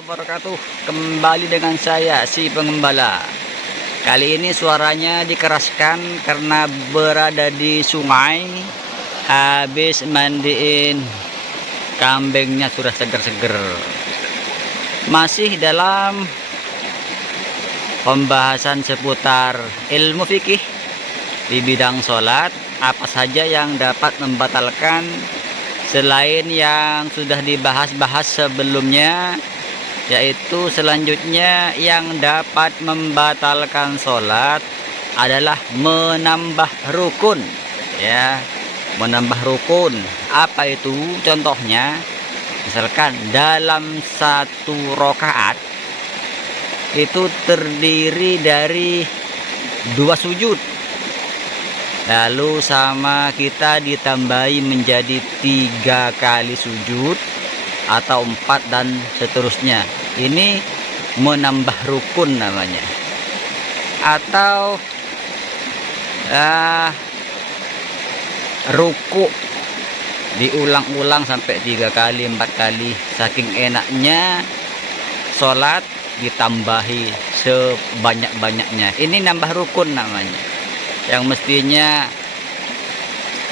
wabarakatuh. Kembali dengan saya si pengembala. Kali ini suaranya dikeraskan karena berada di sungai. Habis mandiin kambingnya sudah seger-seger. Masih dalam pembahasan seputar ilmu fikih di bidang sholat. Apa saja yang dapat membatalkan selain yang sudah dibahas-bahas sebelumnya, yaitu selanjutnya yang dapat membatalkan sholat adalah menambah rukun. Ya, menambah rukun. Apa itu? Contohnya, misalkan dalam satu rakaat itu terdiri dari 2 sujud. Lalu sama kita ditambahi menjadi 3 kali sujud atau 4 dan seterusnya. Ini menambah rukun namanya. Atau ruku diulang-ulang sampai 3 kali 4 kali. Saking enaknya sholat ditambahi sebanyak-banyaknya. Ini nambah rukun namanya. Yang mestinya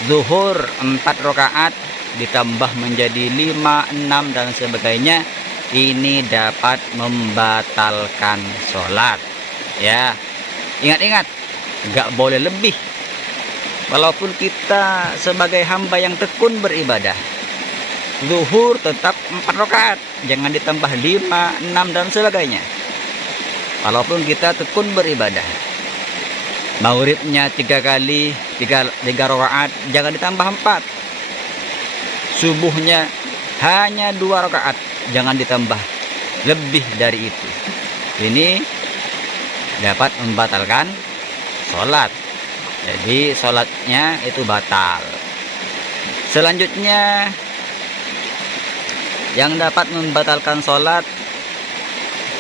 zuhur 4 rakaat ditambah menjadi 5, 6 dan sebagainya. Ini dapat membatalkan sholat. Ya, ingat-ingat, nggak boleh lebih. Walaupun kita sebagai hamba yang tekun beribadah, zuhur tetap 4 rakaat, jangan ditambah 5, 6 dan sebagainya. Walaupun kita tekun beribadah, maghribnya 3 kali 3 rakaat, jangan ditambah 4. Subuhnya hanya 2 rakaat, jangan ditambah lebih dari itu. Ini dapat membatalkan sholat. Jadi sholatnya itu batal. Selanjutnya yang dapat membatalkan sholat,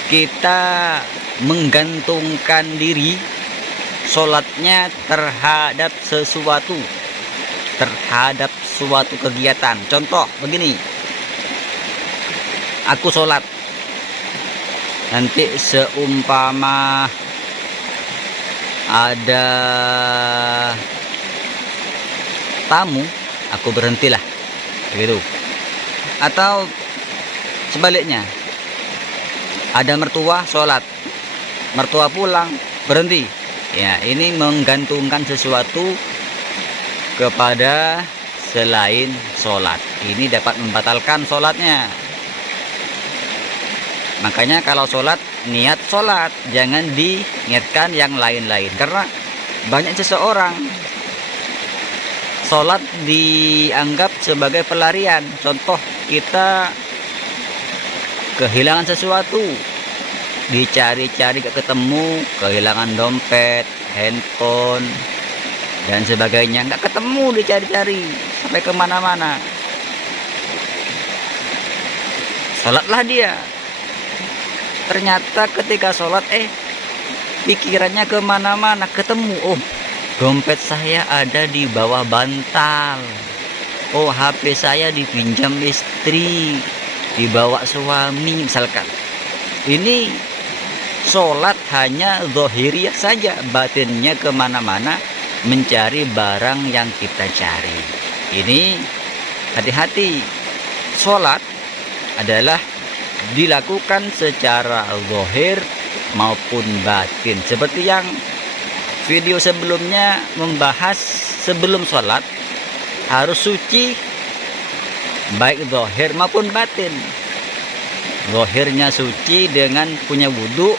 kita menggantungkan diri sholatnya terhadap sesuatu, terhadap suatu kegiatan. Contoh begini, aku sholat, nanti seumpama ada tamu, aku berhentilah begitu. Atau sebaliknya, ada mertua sholat, mertua pulang, berhenti. Ya, ini menggantungkan sesuatu kepada selain sholat. Ini dapat membatalkan sholatnya. Makanya kalau sholat, niat sholat, jangan diniatkan yang lain-lain. Karena banyak seseorang sholat dianggap sebagai pelarian. Contoh, kita kehilangan sesuatu, dicari-cari gak ketemu, kehilangan dompet, handphone dan sebagainya, nggak ketemu, dicari-cari sampai kemana-mana. Sholatlah dia, ternyata ketika sholat pikirannya kemana-mana, ketemu, oh dompet saya ada di bawah bantal, oh HP saya dipinjam istri, dibawa suami misalkan. Ini sholat hanya zahiriyah saja, batinnya kemana-mana mencari barang yang kita cari. Ini hati-hati, sholat adalah dilakukan secara zahir maupun batin. Seperti yang video sebelumnya membahas, sebelum sholat harus suci baik zahir maupun batin. Zahirnya suci dengan punya wudhu,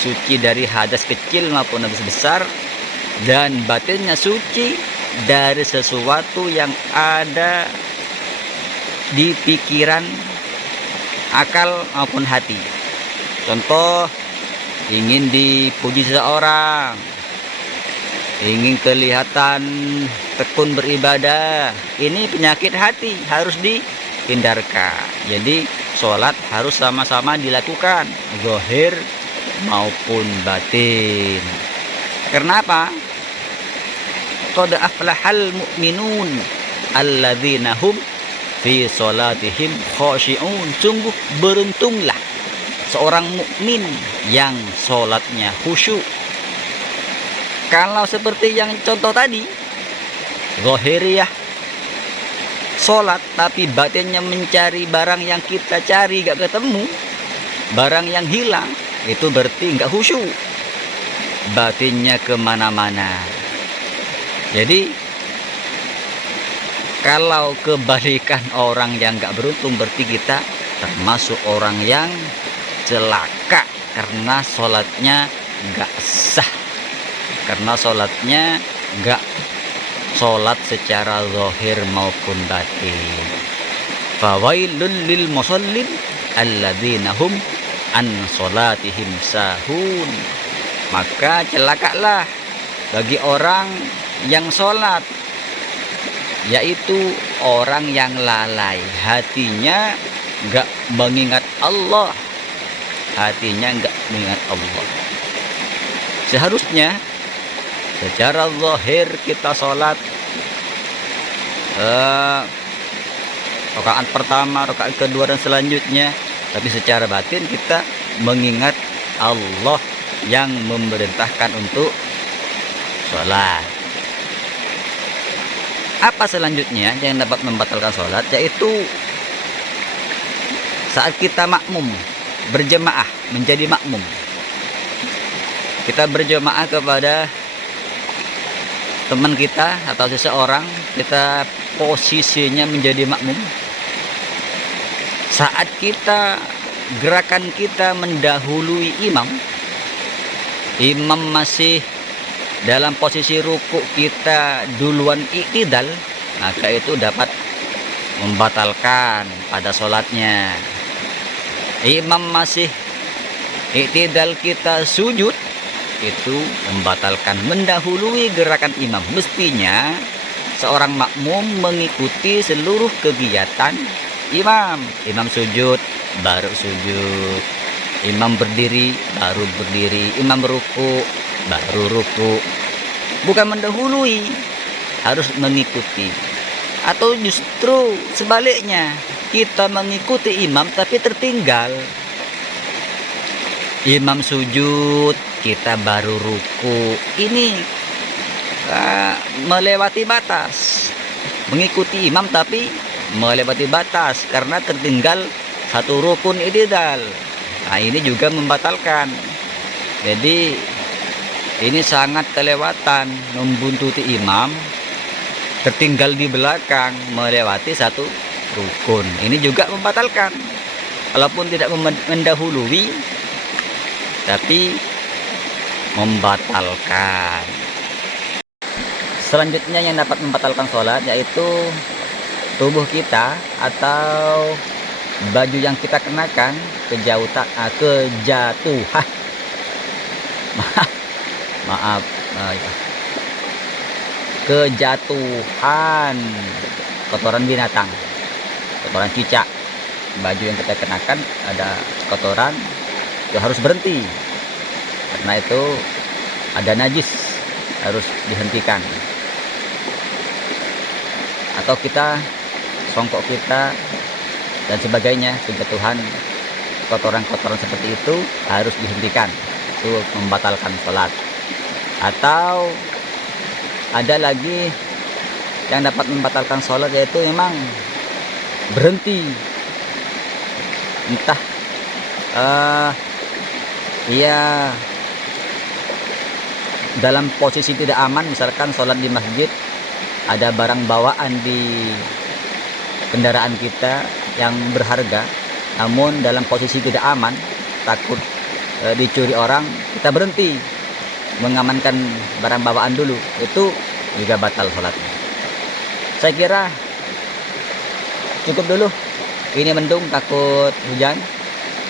suci dari hadas kecil maupun hadas besar, dan batinnya suci dari sesuatu yang ada di pikiran, akal maupun hati. Contoh, ingin dipuji seseorang, ingin kelihatan tekun beribadah, ini penyakit hati, harus dihindarkan. Jadi sholat harus sama-sama dilakukan, zahir maupun batin. Karena apa? Qad aflahal mu'minun alladzina hum fi sholatihim khashi'un. Sungguh beruntunglah seorang mukmin yang sholatnya khusyuk. Kalau seperti yang contoh tadi, zahiriyah sholat tapi batinnya mencari barang yang kita cari gak ketemu, barang yang hilang, itu berarti nggak khusyuk, batinnya kemana-mana. Jadi kalau kebalikan orang yang nggak beruntung, berarti kita termasuk orang yang celaka karena sholatnya nggak sah, karena sholatnya nggak sholat secara zahir maupun batin. Fawailul lil musallin alladzina hum an sholatihim sahun. Maka celakalah bagi orang yang sholat, yaitu orang yang lalai, hatinya nggak mengingat Allah, hatinya nggak mengingat Allah. Seharusnya secara zahir kita sholat rakaat pertama, rakaat kedua dan selanjutnya, tapi secara batin kita mengingat Allah yang memerintahkan untuk sholat. Apa selanjutnya yang dapat membatalkan sholat? Yaitu saat kita makmum, berjemaah, menjadi makmum. Kita berjemaah kepada teman kita atau seseorang, kita posisinya menjadi makmum. Saat kita, gerakan kita mendahului imam, imam masih dalam posisi ruku, kita duluan iktidal, maka itu dapat membatalkan pada sholatnya. Imam masih iktidal, kita sujud, itu membatalkan, mendahului gerakan imam. Mestinya seorang makmum mengikuti seluruh kegiatan imam. Imam sujud, baru sujud. Imam berdiri, baru berdiri. Imam ruku, baru ruku. Bukan mendahului, harus mengikuti. Atau justru sebaliknya, kita mengikuti imam tapi tertinggal. Imam sujud, kita baru ruku. Ini melewati batas. Mengikuti imam tapi melewati batas karena tertinggal satu rukun i'tidal. Nah, ini juga membatalkan. Jadi ini sangat kelewatan, membuntuti imam, tertinggal di belakang, melewati satu rukun. Ini juga membatalkan. Walaupun tidak mendahului, tapi membatalkan. Selanjutnya yang dapat membatalkan sholat yaitu tubuh kita atau baju yang kita kenakan kejatuhan. Maaf, kejatuhan, kotoran binatang, kotoran cicak. Baju yang kita kenakan ada kotoran, itu harus berhenti karena itu ada najis, harus dihentikan. Atau kita, songkok kita dan sebagainya, kejatuhan kotoran-kotoran seperti itu harus dihentikan, itu membatalkan sholat. Atau ada lagi yang dapat membatalkan sholat yaitu memang berhenti, entah ya dalam posisi tidak aman, misalkan sholat di masjid, ada barang bawaan di kendaraan kita yang berharga, namun dalam posisi tidak aman, takut dicuri orang, kita berhenti mengamankan barang bawaan dulu, itu juga batal sholatnya. Saya kira cukup dulu. Ini mendung, takut hujan.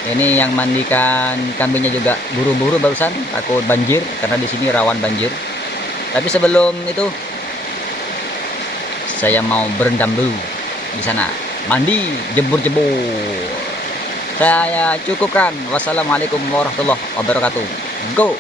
Ini yang mandikan kambingnya juga buru-buru barusan, takut banjir karena di sini rawan banjir. Tapi sebelum itu saya mau berendam dulu di sana, mandi, jebur-jebur. Saya cukupkan. Wassalamualaikum warahmatullahi wabarakatuh. Go.